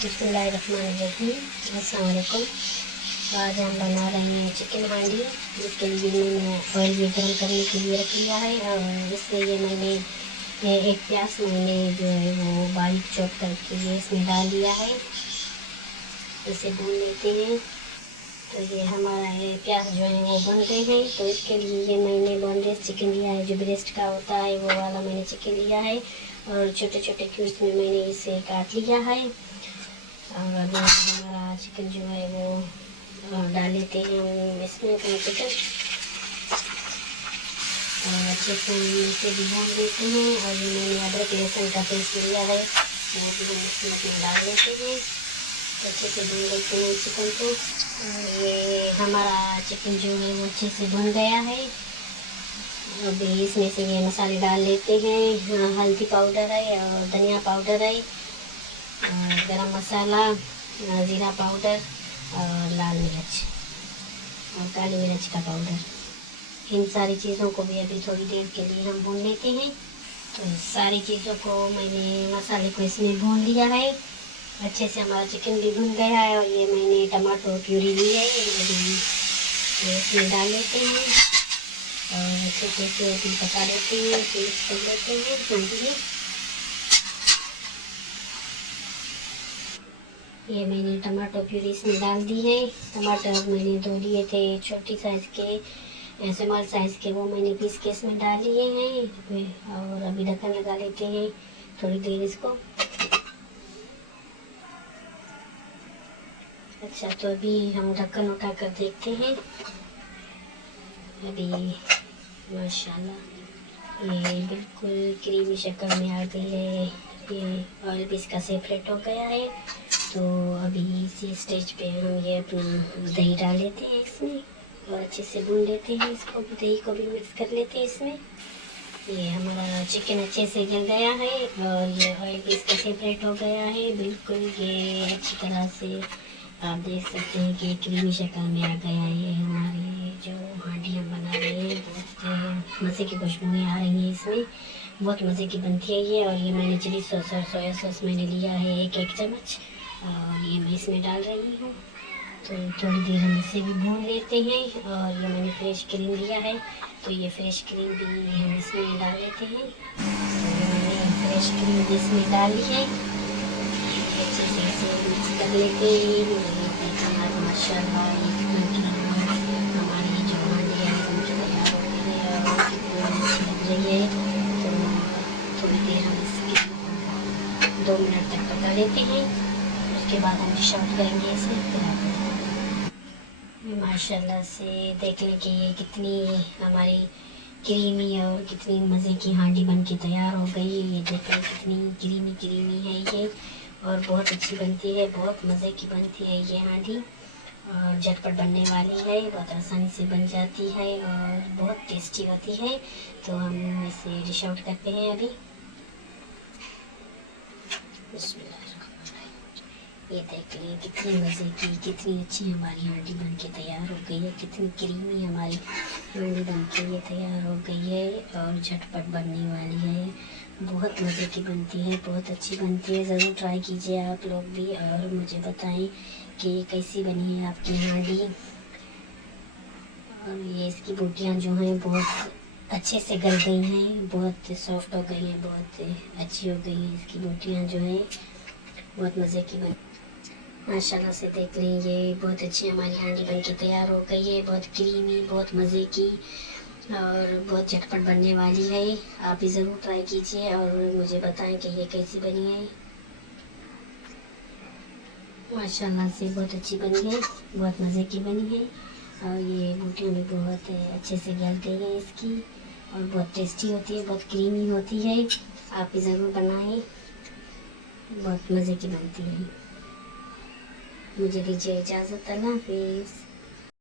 बिस्मिल्लाहिर्रहमानिर्रहीम। अस्सलाम वालेकुम। आज हम बना रहे हैं चिकन हांडी, जिसके लिए मैंने ऑयल भी गर्म करने के लिए रख लिया है। और इसके लिए मैंने एक प्याज मैंने जो है वो बारीक चॉप करके ये इसमें डाल दिया है। इसे भून लेते हैं। तो ये हमारा प्याज जो है वो बन गए हैं। तो इसके लिए ये मैंने बोनलेस चिकन लिया है, जो ब्रेस्ट का होता है वो वाला मैंने चिकन लिया है। और छोटे छोटे क्यूब्स में मैंने इसे काट लिया है। और अभी हमारा चिकन जो है वो डाल लेते हैं हम इसमें अपना चिकन, और अच्छे से इसे भी भून लेते हैं। और ये मैंने अदरक लहसुन का पेस्ट लिया है, वो भी हम इसमें अपना डाल लेते हैं। अच्छे से भून लेते हैं चिकन को। और ये हमारा चिकन जो है वो अच्छे से भुन गया है। अभी इसमें से ये मसाले डाल लेते हैं। हल्दी पाउडर है और धनिया पाउडर है, गरम मसाला, ज़ीरा पाउडर और लाल मिर्च और काली मिर्च का पाउडर। इन सारी चीज़ों को भी अभी थोड़ी देर के लिए हम भून लेते हैं। तो इस सारी चीज़ों को मैंने मसाले को इसमें भून लिया है। अच्छे से हमारा चिकन भी भुन गया है। और ये मैंने टमाटो प्यूरी ली है, अभी इसमें डाल लेते हैं और अच्छे से इसे भी पका लेते हैं, मिक्स कर लेते हैं। हाँ, ये मैंने टमाटो प्यूरी इसमें डाल दी है। टमाटर मैंने धो लिए थे छोटी साइज़ के, स्मॉल साइज़ के, वो मैंने पीस के इसमें डाल लिए हैं। और अभी ढक्कन लगा लेते हैं थोड़ी देर इसको। अच्छा, तो अभी हम ढक्कन उठा कर देखते हैं। अभी माशाल्लाह ये बिल्कुल क्रीमी शक्ल में आ गई है। ये ऑयल भी इसका सेपरेट हो गया है। तो अभी इसी स्टेज पे हम ये अपना दही डाल लेते हैं इसमें और अच्छे से भून लेते हैं इसको भी, दही को भी मिक्स कर लेते हैं इसमें। ये हमारा चिकन अच्छे से गल गया है और ये ऑयल भी इसका सेपरेट हो गया है बिल्कुल। ये अच्छी तरह से आप देख सकते हैं कि क्रीमी शक्ल में आ गया है। ये हमारी जो हांडी हम बना रहे हैं, बहुत मज़े की खुशबुएँ आ रही हैं इसमें, बहुत मज़े की बनती है ये। और ये मैंने चिली सॉस और सोया सॉस मैंने लिया है एक चम्मच, और ये मैं इसमें डाल रही हूँ। तो थोड़ी देर हम इसे भी भून लेते हैं। और ये मैंने फ्रेश क्रीम लिया है, तो ये फ्रेश क्रीम भी हम इसमें डाल लेते हैं। तो ये मैंने फ्रेश क्रीम भी इसमें डाल ली है। अच्छे से इसे मिक्स कर लेते हैं। माशाल्लाह हमारी जो हांडी है उनकी तैयार हो गई है और अच्छी लग रही है। तो थोड़ी देर हम इसकी 2 मिनट तक पका लेते हैं। उसके बाद हम डिश आउट करेंगे इसे। फिर आप माशाल्लाह से देख लें कि ये कितनी हमारी क्रीमी और कितनी मज़े की हांडी बन के तैयार हो गई है। ये देखें कितनी क्रीमी है ये, और बहुत अच्छी बनती है, बहुत मज़े की बनती है ये हांडी। और झटपट बनने वाली है, बहुत आसानी से बन जाती है और बहुत टेस्टी होती है। तो हम इसे डिश आउट करते हैं अभी। ये देख लीजिए कितनी मज़े की, कितनी अच्छी हमारी हांडी बन के तैयार हो गई है। कितनी क्रीमी हमारी हांडी बन के ये तैयार हो गई है और झटपट बनने वाली है। बहुत मज़े की बनती है, बहुत अच्छी बनती है। ज़रूर ट्राई कीजिए आप लोग भी और मुझे बताएं कि कैसी बनी है आपकी हांडी। और ये इसकी बोटियाँ जो हैं बहुत अच्छे से गल गई हैं, बहुत सॉफ्ट हो गई हैं, बहुत अच्छी हो गई हैं इसकी बोटियाँ जो हैं, बहुत मज़े की बन। माशाल्लाह से देख लें ये बहुत अच्छी हमारी हांडी बन के तैयार हो गई है, बहुत क्रीमी, बहुत मज़े की और बहुत झटपट बनने वाली है। आप भी ज़रूर ट्राई कीजिए और मुझे बताएं कि ये कैसी बनी है। माशाल्लाह से बहुत अच्छी बनी है, बहुत मज़े की बनी है। और ये बोटियाँ भी बहुत अच्छे से गल गई है इसकी, और बहुत टेस्टी होती है, बहुत क्रीमी होती है। आप भी ज़रूर बनाएं, बहुत मज़े की बनती है। मुझे दीजिए इजाज़त। अल्लाह हाफ़िज़।